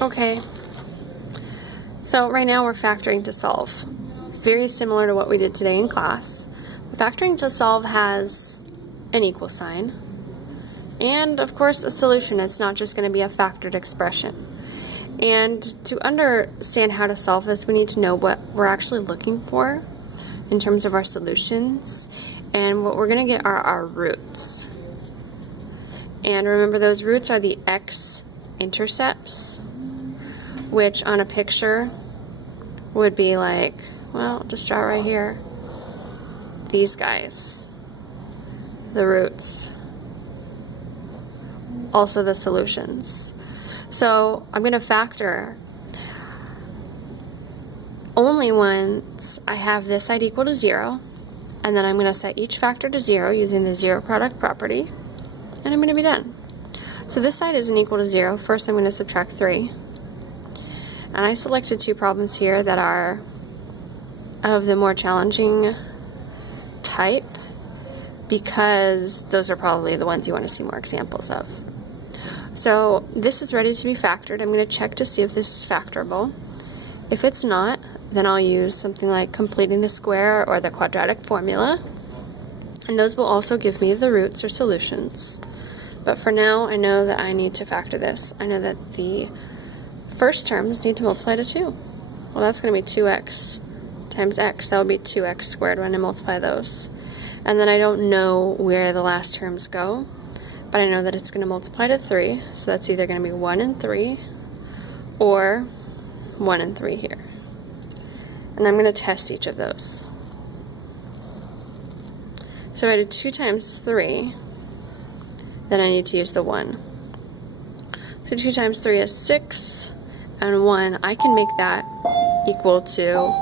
Okay, so right now we're factoring to solve. Very similar to what we did today in class. Factoring to solve has an equal sign and of course a solution. It's not just going to be a factored expression. And to understand how to solve this, we need to know what we're actually looking for in terms of our solutions, and what we're going to get are our roots. And remember, those roots are the x-intercepts, which on a picture would be like, well, just draw right here, these guys, the roots, also the solutions. So I'm going to factor only once I have this side equal to 0, and then I'm going to set each factor to 0 using the zero product property, and I'm going to be done. So this side isn't equal to 0. First I'm going to subtract 3. And I selected 2 problems here that are of the more challenging type because those are probably the ones you want to see more examples of. So this is ready to be factored. I'm going to check to see if this is factorable. If it's not, then I'll use something like completing the square or the quadratic formula, and those will also give me the roots or solutions. But for now, I know that I need to factor this. I know that the first terms need to multiply to 2. Well, that's going to be 2x times x. That would be 2x squared when I multiply those. And then I don't know where the last terms go, but I know that it's going to multiply to 3. So that's either going to be 1 and 3 or 1 and 3 here. And I'm going to test each of those. So I did 2 times 3, then I need to use the 1. So 2 times 3 is 6, and 1, I can make that equal to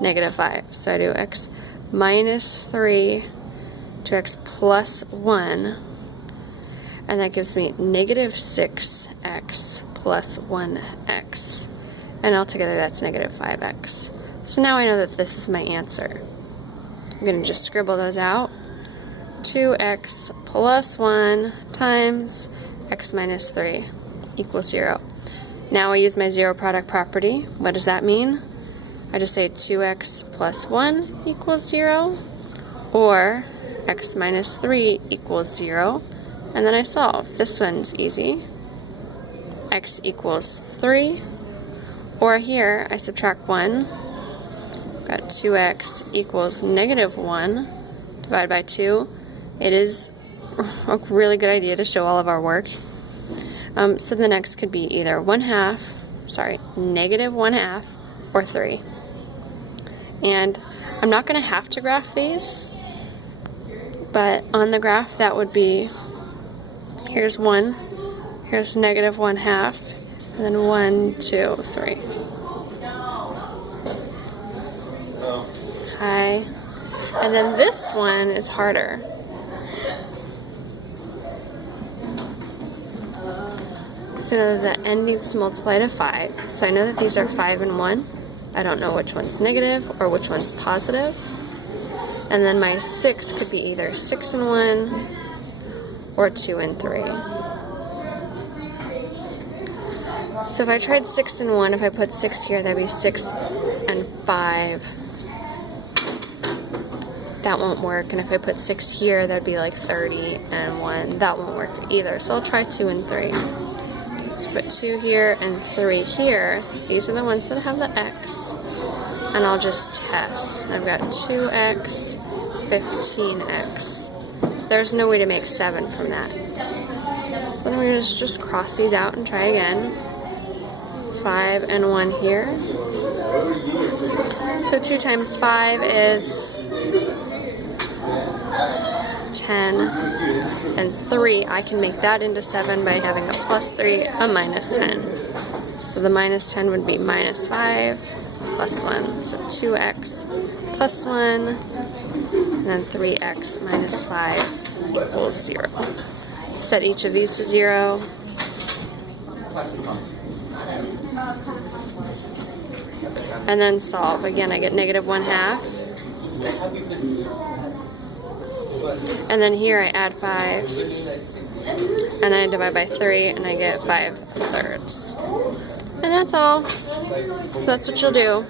-5. So I do x minus 3 to x plus 1, and that gives me -6x plus 1x. And altogether that's -5x. So now I know that this is my answer. I'm going to just scribble those out. 2x plus 1 times x minus 3 equals 0. Now I use my zero product property. What does that mean? I just say 2x plus 1 equals 0, or x minus 3 equals 0, and then I solve. This one's easy. X equals 3, or here I subtract 1. Got 2x equals -1 divided by 2. It is a really good idea to show all of our work. So the next could be either -1/2 or 3. And I'm not going to have to graph these, but on the graph that would be, here's 1, here's -1/2, and then 1, 2, 3. Hi. And then this one is harder. So know that the n needs to multiply to 5. So I know that these are 5 and 1. I don't know which one's negative or which one's positive. And then my 6 could be either 6 and 1 or 2 and 3. So if I tried 6 and 1, if I put 6 here, that'd be 6 and 5. That won't work. And if I put 6 here, that'd be like 30 and 1. That won't work either. So I'll try 2 and 3. So put 2 here and 3 here. These are the ones that have the x. And I'll just test. I've got 2x, 15x. There's no way to make 7 from that. So then we're going to just cross these out and try again. 5 and 1 here. So 2 times 5 is 10, and 3, I can make that into 7 by having a plus 3, a minus 10. So the minus 10 would be -5 plus 1. So 2x plus 1, and then 3x minus 5 equals 0. Set each of these to 0. And then solve. Again, I get -1/2. And then here I add 5, and I divide by 3, and I get 5/3. that's all. So that's what you'll do.